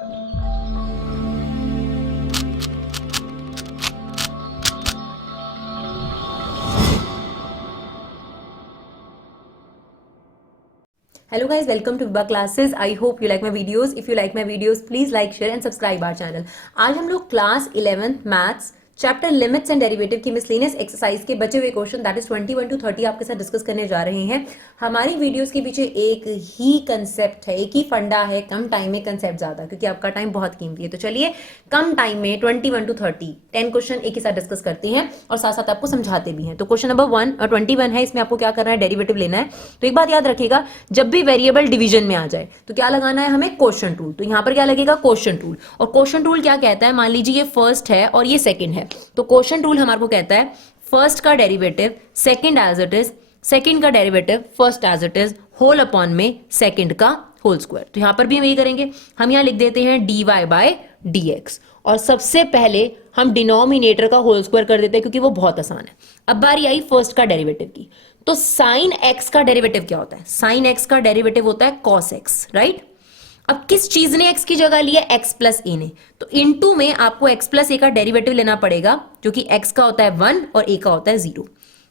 Hello guys, welcome to Viva classes. I hope you like my videos. If you like my videos, please like, share and subscribe our channel. आज हम लोग class 11th maths chapter limits and derivative की miscellaneous exercise के बचे हुए question that is 21 to 30 आपके साथ discuss करने जा रहे हैं। हमारी वीडियोस के पीछे एक ही कंसेप्ट है, एक ही फंडा है, कम टाइम में कंसेप्ट ज्यादा, क्योंकि आपका टाइम बहुत कीमती है। तो चलिए कम टाइम में 21 to 30 10 क्वेश्चन एक ही साथ डिस्कस करते हैं और साथ साथ आपको समझाते भी हैं। तो क्वेश्चन नंबर 21 है, इसमें आपको क्या करना है, डेरिवेटिव लेना है। तो एक बात याद रखिएगा, जब भी वेरिएबल डिवीजन में आ जाए तो क्या लगाना है हमें, क्वोशंट टूल। तो यहां पर क्या लगेगा, क्वोशंट टूल। और क्वोशंट टूल क्या कहता है, मान लीजिए ये फर्स्ट है और ये सेकंड है, तो क्वोशंट टूल हमारे को कहता है फर्स्ट का derivative second as it is, second का derivative first as it is, whole upon में सेकंड का होल स्क्वायर। तो यहां पर भी हम यही करेंगे, हम यहां लिख देते हैं dy बाय dx और सबसे पहले हम डिनोमिनेटर का होल स्क्वायर कर देते हैं क्योंकि वो बहुत आसान है। अब बारी आई फर्स्ट का डेरिवेटिव की, तो साइन x का डेरिवेटिव क्या होता है, साइन x का डेरिवेटिव होता है cos x, राइट। अब किस चीज ने x की जगह लिया, x प्लस ए ने, तो इनटू में आपको x प्लस ए का डेरिवेटिव लेना पड़ेगा जो कि x का होता है 1 और a का होता है 0।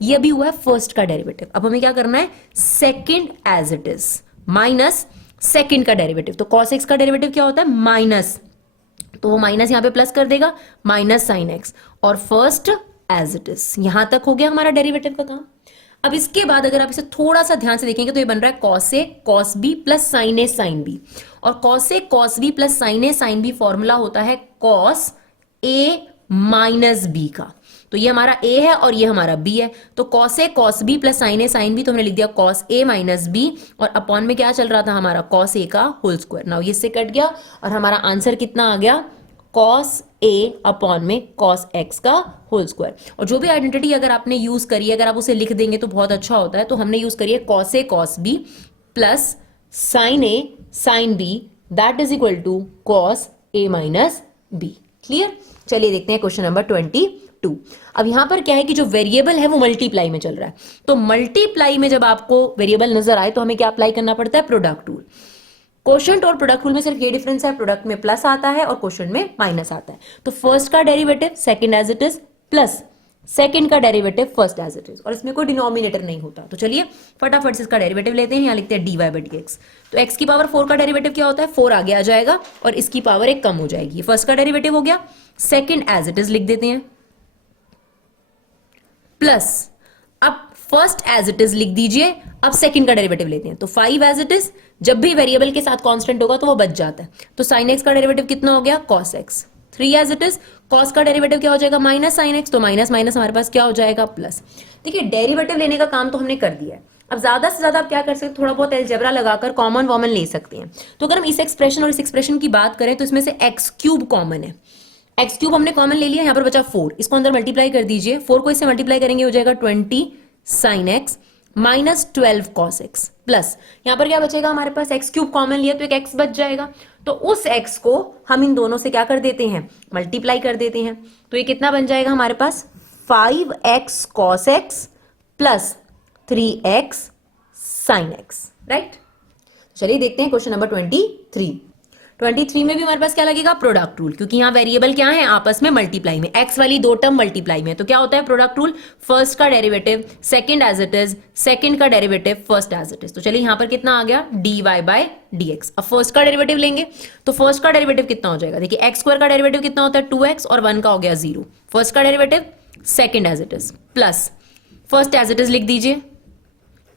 ये अभी हुआ है फर्स्ट का डेरिवेटिव। अब हमें क्या करना है, second as it is minus second का डेरिवेटिव। तो cos x का डेरिवेटिव क्या होता है, माइनस, तो वो माइनस यहां पे प्लस कर देगा, माइनस साइन एक्स, और फर्स्ट एज इट इज। यहां तक हो गया हमारा डेरिवेटिव का काम। अब इसके बाद अगर आप इसे थोड़ा सा ध्यान से देखेंगे तो ये बन रहा है cos a cos b plus sin a sin b, और cos a cos b plus sin a sin b formula होता है cos a माइनस b का। तो ये हमारा a है और ये हमारा b है, तो cos a cos b plus sin a sin b, तो हमने लिख दिया cos a माइनस b, और अपॉन में क्या चल रहा था हमारा cos a का होल स्क्वायर। नाउ ये इससे कट गया और हमारा आंसर कितना आ गया, cos a अपॉन में cos x का होल स्क्वायर। और जो भी आइडेंटिटी अगर आपने यूज करी है, अगर आप उसे लिख देंगे तो बहुत अच्छा होता है। तो हमने यूज करी है cos a cos b plus sin a sin b that is equal to cos a minus b। Clear. चलिए देखते हैं क्वेश्चन नंबर 22। अब यहां पर क्या है कि जो वेरिएबल है वो मल्टीप्लाई में चल रहा है, तो मल्टीप्लाई में जब आपको वेरिएबल नजर आए तो हमें क्या अप्लाई करना पड़ता है, प्रोडक्ट रूल। क्वोशंट और प्रोडक्ट रूल में सिर्फ ये डिफरेंस है, प्रोडक्ट में प्लस आता है और क्वोशंट में माइनस आता है। तो फर्स्ट का derivative second as it is plus second का derivative first as it is, और इसमें कोई डिनोमिनेटर नहीं होता। तो चलिए फटाफट से इसका डेरिवेटिव लेते हैं। यहां लिखते हैं dy बाई dx। तो x की पावर 4 का डेरिवेटिव क्या होता है, 4 आगे आ जाएगा और इसकी पावर एक कम हो जाएगी। फर्स्ट का डेरिवेटिव हो गया, सेकंड एज इट इज लिख देते हैं, प्लस अब फर्स्ट एज इट इज लिख दीजिए। अब सेकंड का डेरिवेटिव लेते हैं, तो 5 एज इट इज, जब भी वेरिएबल के साथ कांस्टेंट होगा तो वो बच जाता है। तो sin x का डेरिवेटिव कितना हो गया, cos x। 3 as it is, cos का डेरिवेटिव क्या हो जाएगा, माइनस sin x, तो माइनस माइनस हमारे पास क्या हो जाएगा, प्लस। देखिए डेरिवेटिव लेने का काम तो हमने कर दिया है। अब ज्यादा से ज्यादा आप क्या कर सकते हैं, थोड़ा बहुत अलजेब्रा लगाकर कॉमन वॉमन ले सकते हैं। तो अगर हम इस एक्सप्रेशन और इस एक्सप्रेशन की बात करें तो इसमें से एक्स क्यूब कॉमन है, एक्स क्यूब हमने कॉमन ले लिया, यहां पर बचा 4, इसको अंदर मल्टीप्लाई कर दीजिए। 4 को इससे मल्टीप्लाई करेंगे हो जाएगा 20 sin x minus 12 cos x, plus यहां पर क्या बचेगा हमारे पास, एक्स क्यूब कॉमन लिया तो एक x बच जाएगा। तो उस x को हम इन दोनों से क्या कर देते हैं, मल्टीप्लाई कर देते हैं। तो ये कितना बन जाएगा हमारे पास, 5x cos x plus 3x sin x, right. चलिए देखते हैं क्वेश्चन नंबर 23 में भी हमारे पास क्या लगेगा, प्रोडक्ट रूल, क्योंकि यहां वेरिएबल क्या है, आपस में मल्टीप्लाई में, x वाली दो टर्म मल्टीप्लाई में। तो क्या होता है प्रोडक्ट रूल, फर्स्ट का derivative second as it is, second का derivative first as it is. तो चलिए यहां पर कितना आ गया, dy बाय dx। अब फर्स्ट का डेरिवेटिव लेंगे तो फर्स्ट का डेरिवेटिव कितना हो जाएगा, देखिए एक्स स्क्वायर का डेरिवेटिव कितना होता है 2x और 1 का हो गया 0। फर्स्ट का derivative second as it is plus first as it is लिख दीजिए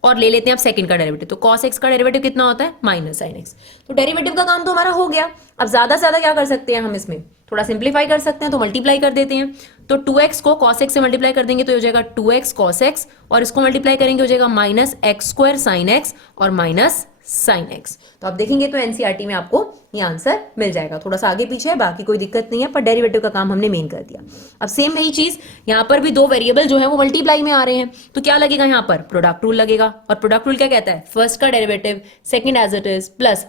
और ले लेते हैं अब सेकंड का डेरिवेटिव। तो cos x का डेरिवेटिव कितना होता है, माइनस sin x। तो डेरिवेटिव का काम तो हमारा हो गया। अब ज्यादा से ज्यादा क्या कर सकते हैं, हम इसमें थोड़ा सिंप्लीफाई कर सकते हैं, तो मल्टीप्लाई कर देते हैं। तो 2x को cos x से मल्टीप्लाई कर देंगे तो हो जाएगा 2x cos x, और इसको मल्टीप्लाई करेंगे हो जाएगा minus x square sine x और माइनस साइन एक्स। तो आप देखेंगे तो एनसीईआरटी में आपको ये आंसर मिल जाएगा। थोड़ा सा आगे पीछे है, बाकी कोई दिक्कत नहीं है, पर डेरिवेटिव का काम हमने मेन कर दिया। अब सेम यही चीज यहां पर भी दो वेरिएबल जो है वो मल्टीप्लाई में आ रहे हैं, तो क्या लगेगा यहाँ पर, प्रोडक्ट रूल लगेगा। और प्रोडक्ट रूल क्या कहता है, फर्स्ट का derivative second as it is plus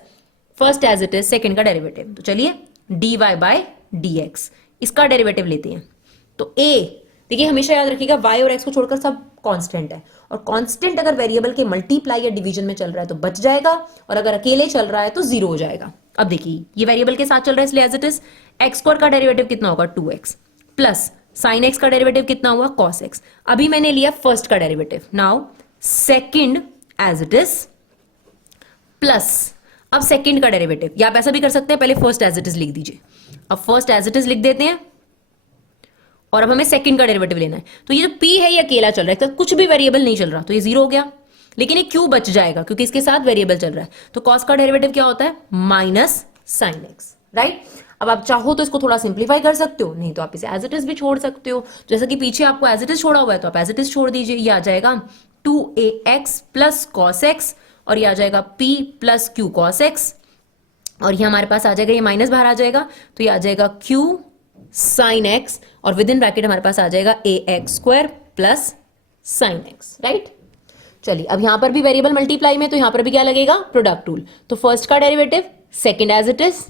first as it is second का डेरिवेटिव। तो चलिए dy बाय dx, इसका डेरिवेटिव लेते हैं। तो a, देखिए हमेशा याद रखिएगा y और x को छोड़कर सब कांस्टेंट है, और कांस्टेंट अगर वेरिएबल के मल्टीप्लाई या डिवीजन में चल रहा है तो बच जाएगा, और अगर अकेले चल रहा है तो 0 हो जाएगा। अब देखिए ये वेरिएबल के साथ चल रहा है इसलिए as it is x square का डेरिवेटिव कितना होगा 2x प्लस साइन एक्स का डेरिवेटिव कितना हुआ cos x। अभी मैंने लिया फर्स्ट का derivative, now second as it is plus अब सेकंड का डेरिवेटिव, या आप ऐसा भी कर सकते हैं पहले फर्स्ट एज इट इज लिख दीजिए। अब फर्स्ट एज इट इज लिख देते हैं और अब हमें सेकंड का डेरिवेटिव लेना है। तो ये जो p है ये अकेला चल रहा है, कुछ भी वेरिएबल नहीं चल रहा, तो ये 0 हो गया, लेकिन ये क्यों बच जाएगा क्योंकि इसके साथ वेरिएबल चल रहा है। तो cos का डेरिवेटिव क्या होता है माइनस साइन एक्स, राइट। अब आप चाहो तो इसको थोड़ा सिंप्लीफाई कर सकते हो, नहीं तो आप इसे एज इट इज भी छोड़ सकते हो। जैसा कि पीछे आपको एज इट इज छोड़ा हुआ है तो आप एज इट इज छोड़ दीजिए, ये आ जाएगा 2ax प्लस कॉस एक्स और ये आ जाएगा p plus Q cos x और ये हमारे पास आ जाएगा, ये माइनस बाहर आ जाएगा तो ये आ जाएगा q साइन एक्स और विद इन ब्रैकेट हमारे पास आ जाएगा ax square plus sine x, right. चलिए अब यहां पर भी वेरिएबल मल्टीप्लाई में तो यहां पर भी क्या लगेगा प्रोडक्ट रूल। तो फर्स्ट का derivative second as it is,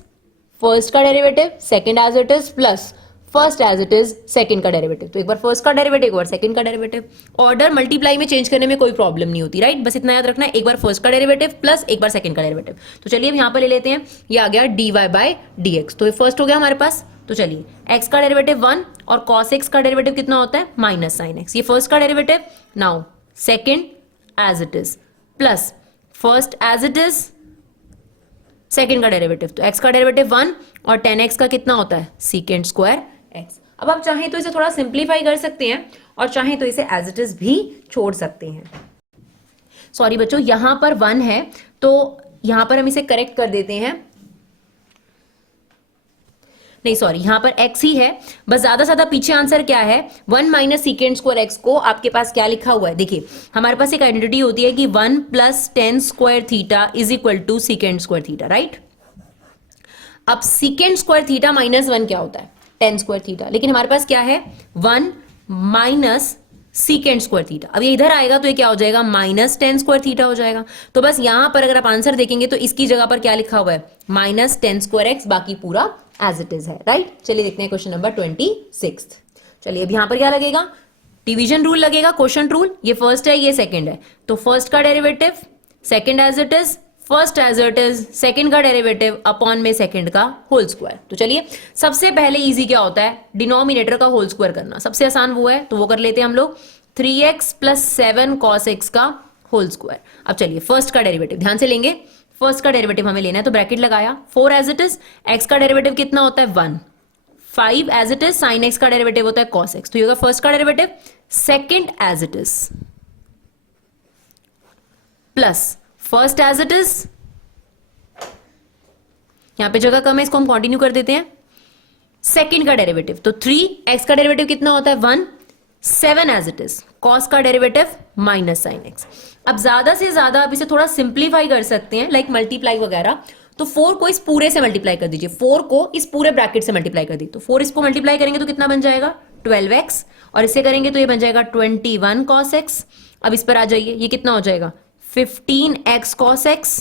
first का derivative second as it is plus first as it is second का डेरिवेटिव। तो एक बार फर्स्ट का डेरिवेटिव एक बार सेकंड का डेरिवेटिव। ऑर्डर मल्टीप्लाई में चेंज करने में कोई प्रॉब्लम नहीं होती, राइट। बस इतना याद रखना है, एक बार फर्स्ट का डेरिवेटिव प्लस एक बार सेकंड का डेरिवेटिव। तो चलिए अब यहां पर ले लेते हैं, ये आ गया dy बाय dx। तो ये फर्स्ट हो गया हमारे पास। तो चलिए x का डेरिवेटिव 1 और cos x का डेरिवेटिव कितना होता है माइनस साइन x। ये फर्स्ट का derivative, now second as it is plus first as it is second का डेरिवेटिव। तो x का डेरिवेटिव 1 और 10x का कितना होता है सीकेंड स्क्वायर x। अब आप चाहें तो इसे थोड़ा सिंप्लीफाई कर सकते हैं और चाहें तो इसे एज इट इज भी छोड़ सकते हैं। सॉरी बच्चों, यहां पर 1 है तो यहां पर हम इसे करेक्ट कर देते हैं, नहीं सॉरी यहां पर x ही है, बस ज्यादा से ज्यादा पीछे आंसर क्या है 1 माइनस सीकेंड स्क्वायर एक्स को आपके पास क्या लिखा हुआ है। देखिए हमारे पास एक आइडेंटिटी होती है कि 1 plus 10 square theta is equal to secant square theta, right. अब सीकेंड स्क्वायर थीटा माइनस 1 क्या होता है 10 स्क्वायर थीटा, लेकिन हमारे पास क्या है 1 माइनस सीकेंड स्क्वायर थीटा। अब ये इधर आएगा तो ये क्या हो जाएगा माइनस 10 स्क्वायर थीटा हो जाएगा। तो बस यहां पर अगर आप आंसर देखेंगे तो इसकी जगह पर क्या लिखा हुआ है माइनस 10 स्क्वायर एक्स, बाकी पूरा एज इट इज है, राइट। चलिए देखते हैं क्वेश्चन नंबर 26। चलिए अब यहां पर क्या लगेगा डिवीजन रूल लगेगा, क्वोशंट रूल। ये फर्स्ट है ये सेकंड है, तो फर्स्ट का derivative second as it is, first as it is, second का डेरिवेटिव अपॉन में सेकंड का होल स्क्वायर। तो चलिए सबसे पहले इजी क्या होता है डिनोमिनेटर का होल स्क्वायर करना, सबसे आसान वो है तो वो कर लेते हैं हम लोग 3x प्लस 7 cos x का होल स्क्वायर। अब चलिए फर्स्ट का डेरिवेटिव ध्यान से लेंगे, फर्स्ट का डेरिवेटिव हमें लेना है तो ब्रैकेट लगाया 4 एज इट इज, x का डेरिवेटिव कितना होता है 1, 5 as it is, sine x का डेरिवेटिव होता है cos x। तो ये होगा फर्स्ट का derivative, second as it is plus first as it is, यहां पे जगह कम है इसको हम कंटिन्यू कर देते हैं, सेकंड का डेरिवेटिव तो 3x का डेरिवेटिव कितना होता है 1, 7 एज इट इज, cos का डेरिवेटिव माइनस साइन x। अब ज्यादा से ज्यादा आप इसे थोड़ा सिंप्लीफाई कर सकते हैं लाइक मल्टीप्लाई वगैरह, तो 4 को इस पूरे से मल्टीप्लाई कर दीजिए, 4 को इस पूरे ब्रैकेट से मल्टीप्लाई कर दीजिए। तो 4 इसको मल्टीप्लाई करेंगे तो कितना बन जाएगा 12x और इसे करेंगे तो ये बन जाएगा 21 cos x। अब इस पर आ जाइए, ये कितना हो जाएगा 15x cos x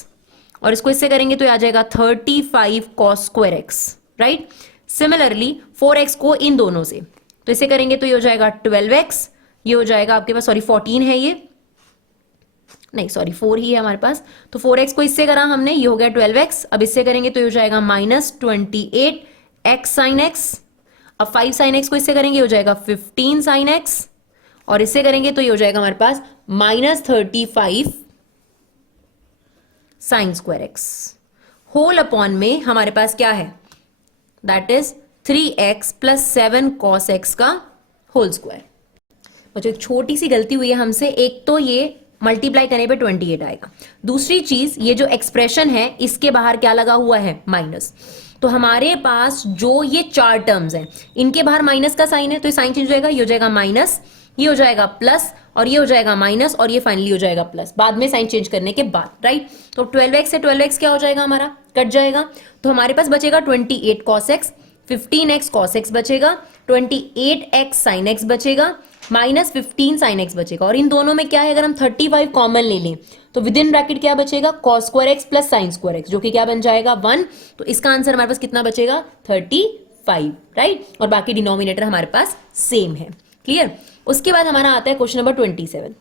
और इसको इससे करेंगे तो ये आ जाएगा 35 cos square x, right. Similarly 4x को इन दोनों से तो इसे करेंगे तो ये हो जाएगा 12x, ये हो जाएगा आपके पास सॉरी 14 है ये, नहीं सॉरी 4 ही है हमारे पास। तो 4x को इससे करा हमने, ये हो गया 12x। अब इससे करेंगे तो ये हो जाएगा माइनस 28x साइन x। अब 5 साइन x को इससे करेंगे हो जाएगा 15 साइन x और इससे करेंगे तो ये हो जाएगा हमारे पास minus 35 sine square x whole upon में हमारे पास क्या है that is 3x plus 7 cos x का होल स्क्वायर। बच्चों एक छोटी सी गलती हुई है हमसे, एक तो ये मल्टीप्लाई करने पे 28 आएगा, दूसरी चीज ये जो एक्सप्रेशन है इसके बाहर क्या लगा हुआ है माइनस। तो हमारे पास जो ये 4 टर्म्स हैं इनके बाहर माइनस का साइन है तो ये साइन चेंज हो जाएगा, ये हो जाएगा माइनस, ये हो जाएगा प्लस और ये हो जाएगा माइनस और ये फाइनली हो जाएगा प्लस बाद में साइन चेंज करने के बाद, राइट। तो 12x से 12x क्या हो जाएगा हमारा कट जाएगा, तो हमारे पास बचेगा 28 cos x, 15x cos x बचेगा, 28x sin x बचेगा, माइनस 15 sin x बचेगा। और इन दोनों में क्या है अगर हम 35 कॉमन ले लें तो विद इन ब्रैकेट क्या बचेगा cos square x plus sin square x जो कि क्या बन जाएगा 1। तो इसका आंसर हमारे पास कितना बचेगा 35, राइट। और बाकी डिनोमिनेटर हमारे पास सेम है, क्लियर। उसके बाद हमारा आता है क्वेश्चन नंबर 27।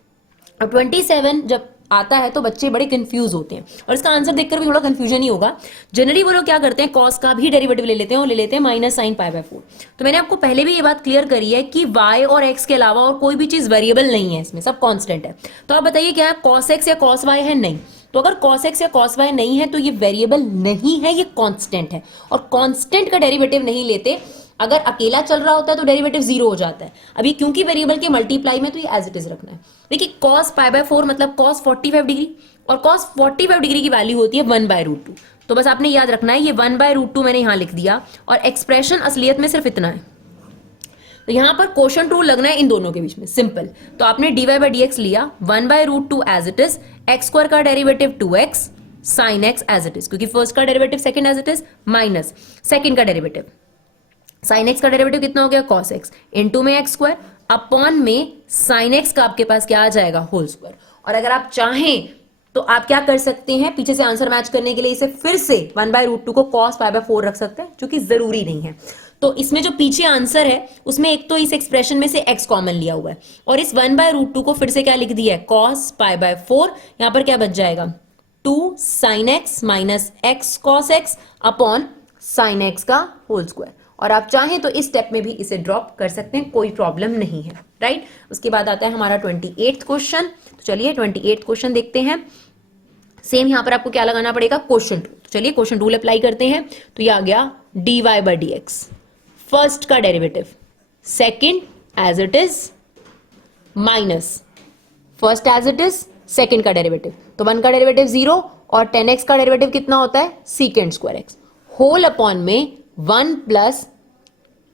और 27 जब आता है तो बच्चे बड़े कंफ्यूज होते हैं, और इसका आंसर देखकर भी थोड़ा कंफ्यूजन ही होगा। जनरली वो लोग क्या करते हैं, कॉस का भी डेरिवेटिव ले लेते हैं और ले लेते हैं माइनस साइन पाई बाय 4। तो मैंने आपको पहले भी ये बात क्लियर करी है कि y और x के अलावा और कोई भी चीज वेरिएबल नहीं है, इसमें सब कांस्टेंट है। तो आप बताइए क्या cos x या cos y है? नहीं। तो अगर cos x या cos y नहीं है तो ये वेरिएबल नहीं है, ये कांस्टेंट है, और कांस्टेंट का डेरिवेटिव नहीं लेते। अगर अकेला चल रहा होता है तो डेरिवेटिव 0 हो जाता है। अभी क्योंकि वेरिएबल के मल्टीप्लाई में तो ये एज इट इज रखना है। देखिए cos पाई बाय 4 मतलब cos 45 डिग्री, और cos 45 डिग्री की वैल्यू होती है 1/√2। तो बस आपने याद रखना है, ये 1/√2 मैंने यहां लिख दिया, और एक्सप्रेशन असलियत में सिर्फ इतना है। तो यहां पर क्वोशंट रूल लगना है इन दोनों के बीच में, सिंपल। तो आपने dy/dx लिया 1/√2 as it is, x square का derivative 2x sin x as it is, क्योंकि फर्स्ट का derivative second as it is, minus second का डेरिवेटिव sin x का डेरिवेटिव कितना हो गया, cos x, इनटू में x स्क्वायर, अपॉन में sin x का आपके पास क्या आ जाएगा, होल स्क्वायर। और अगर आप चाहें तो आप क्या कर सकते हैं, पीछे से आंसर मैच करने के लिए इसे फिर से 1/√2 को cos पाई बाय 4 रख सकते हैं, जो कि जरूरी नहीं है। तो इसमें जो पीछे आंसर है उसमें एक तो इस एक्सप्रेशन में से x कॉमन लिया हुआ है, और इस 1/√2 को फिर से क्या लिख दिया है, cos पाई बाय 4। यहां पर क्या बच जाएगा, 2 sin x minus x cos x upon sin x का होल स्क्वायर। और आप चाहें तो इस स्टेप में भी इसे ड्रॉप कर सकते हैं, कोई प्रॉब्लम नहीं है, राइट। उसके बाद आता है हमारा 28th क्वेश्चन। तो चलिए 28th क्वेश्चन देखते हैं। सेम यहां पर आपको क्या लगाना पड़ेगा, क्वेश्चन रूल। तो चलिए क्वेश्चन रूल अप्लाई करते हैं। तो ये आ गया dy/dx, फर्स्ट का derivative second as it is, minus first as it is second का डेरिवेटिव, तो 1 का डेरिवेटिव 0, और 10x का डेरिवेटिव कितना होता है, secant square x, whole upon में 1 प्लस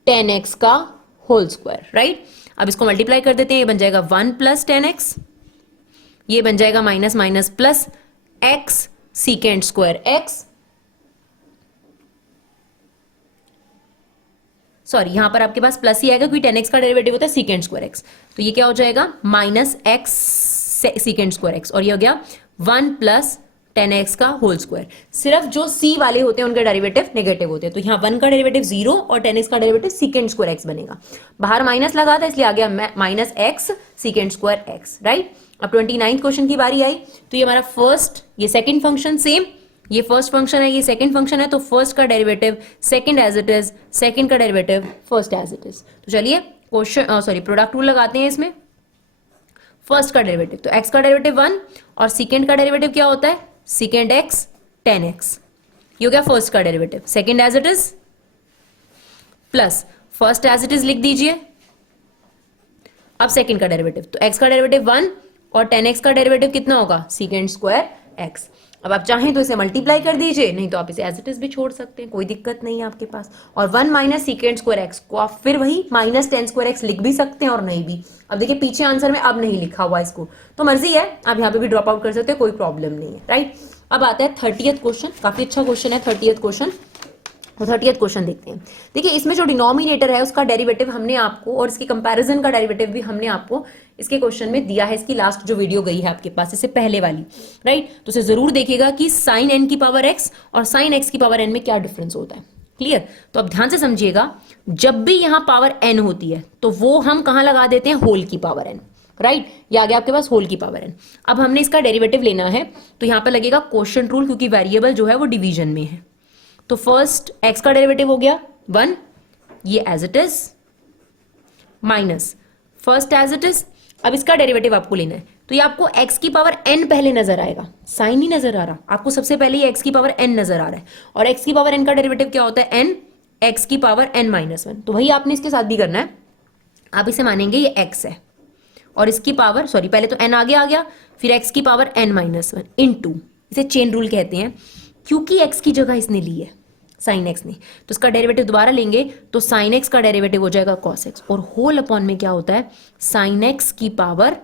10x का होल स्क्वायर, राइट। अब इसको मल्टीप्लाई कर देते हैं, ये बन जाएगा 1 प्लस 10x, ये बन जाएगा minus minus plus x सीकेंड square x, sorry यहां पर आपके पास प्लस ही आएगा क्योंकि 10x का डेरिवेटिव होता है सीकेंड स्क्वायर x। तो ये क्या हो जाएगा, माइनस x सीकेंड स्क्वायर x, और ये हो गया 1 प्लस 10x का होल स्क्वायर। सिर्फ जो c वाले होते हैं उनके डेरिवेटिव नेगेटिव होते हैं, तो यहाँ 1 का डेरिवेटिव 0 और 10x का डेरिवेटिव सीकेंड स्क्वायर x बनेगा। बाहर माइनस लगा था इसलिए आ गया minus x सीकेंड square x, right. अब 29th क्वेश्चन की बारी आई। तो ये हमारा फर्स्ट, ये सेकंड फंक्शन सेम, ये फर्स्ट फंक्शन है, ये सेकंड फंक्शन है, तो फर्स्ट का derivative second as it is, second का derivative first as it is. तो चलिए क्वेश्चन सॉरी प्रोडक्ट रूल लगाते हैं इसमें। फर्स्ट का डेरिवेटिव तो x का डेरिवेटिव 1, और सेकंड का डेरिवेटिव क्या होता है, सेकेंड x 10x, ये हो गया फर्स्ट का derivative, second as it is plus first as it is लिख दीजिए। अब सेकेंड का डेरिवेटिव, तो x का डेरिवेटिव 1 और 10x का डेरिवेटिव कितना होगा, सेकेंड स्क्वायर x। अब आप चाहें तो इसे मल्टीप्लाई कर दीजिए, नहीं तो आप इसे एज इट इज भी छोड़ सकते हैं, कोई दिक्कत नहीं है आपके पास। और 1 माइनस सेकेंड स्क्वायर x को आप फिर वही माइनस 10 स्क्वायर x लिख भी सकते हैं और नहीं भी। अब देखिए पीछे आंसर में अब नहीं लिखा हुआ इसको, तो मर्जी है, आप यहाँ पे भी ड्रॉप आउट कर सकते हैं, कोई प्रॉब्लम नहीं है, राइट। अब आता है 30th क्वेश्चन, काफी अच्छा क्वेश्चन है 30th क्वेश्चन। तो 30th क्वेश्चन देखते हैं। देखिए इसमें जो डिनोमिनेटर है उसका डेरिवेटिव हमने आपको, और इसके कंपैरिजन का डेरिवेटिव भी हमने आपको इसके क्वेश्चन में दिया है, इसकी लास्ट जो वीडियो गई है आपके पास, इससे पहले वाली, राइट। तो उसे जरूर देखिएगा कि साइन n की पावर x और साइन x की पावर n में क्या डिफरेंस होता है, क्लियर। तो अब ध्यान से समझिएगा, जब भी यहां पावर n होती है तो वो हम कहां लगा देते हैं, होल की पावर n, राइट। ये आ गया आपके पास होल की पावर n। अब हमने इसका डेरिवेटिव लेना है, तो यहां पर लगेगा क्वोशिएंट रूल, क्योंकि वेरिएबल जो है वो डिवीजन में है। तो फर्स्ट x का डेरिवेटिव हो गया 1, ये as it is, minus first as it is. अब इसका डेरिवेटिव आपको लेना है, तो ये आपको x की पावर n पहले नजर आएगा, साइन नहीं नजर आ रहा आपको, सबसे पहले ये x की पावर n नजर आ रहा है, और x की पावर n का डेरिवेटिव क्या होता है, n x की पावर n माइनस 1। तो वही आपने इसके साथ भी करना है। आप इसे मानेंगे ये x है, और इसकी पावर सॉरी पहले तो n आगे आ गया, फिर x की पावर n माइनस 1 इनटू, इसे चेन रूल कहते हैं, क्योंकि x की जगह इसने ली है साइन x ने, तो इसका डेरिवेटिव दोबारा लेंगे तो साइन x का डेरिवेटिव हो जाएगा cos x, और होल अपॉन में क्या होता है, साइन x की पावर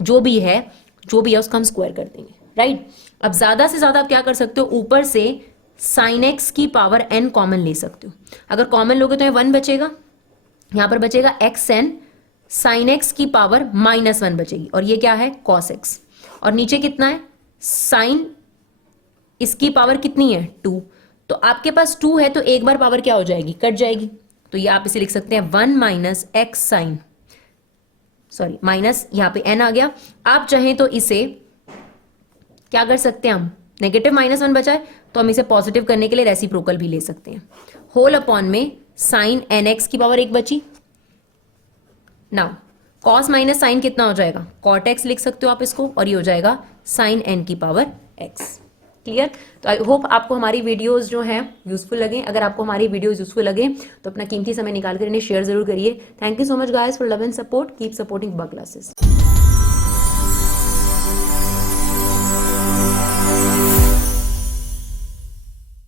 जो भी है उसका हम स्क्वायर कर देंगे, राइट। अब ज्यादा से ज्यादा आप क्या कर सकते हो, ऊपर से साइन x की पावर n कॉमन ले सकते हो। अगर कॉमन लोगे तो 1 बचेगा, यहां पर बचेगा xn, साइन x की पावर -1 बचेगी, और ये क्या है cos x, और नीचे कितना है साइन, इसकी पावर कितनी है 2, तो आपके पास 2 है तो एक बार पावर क्या हो जाएगी, कट जाएगी। तो ये आप इसे लिख सकते हैं 1 minus x sine, sorry minus यहाँ पे n आ गया। आप चाहें तो इसे क्या कर सकते हैं हम, नेगेटिव -1 बचा है तो हम इसे पॉजिटिव करने के लिए रेसिप्रोकल भी ले सकते हैं। होल अपॉन में साइन nx की पावर 1 बची। नाउ कॉस माइनस साइन कितना हो जाएगा, कॉट एक्स लिख सकते हो आप इसको, और ये हो जाएगा साइन n की पावर x। क्लियर? तो आई होप आपको हमारी वीडियोस जो हैं यूजफुल लगे। अगर आपको हमारी वीडियोस यूजफुल लगे तो अपना कीमती समय निकाल कर इन्हें शेयर जरूर करिए। Thank you so much guys for love and support. Keep supporting bug classes.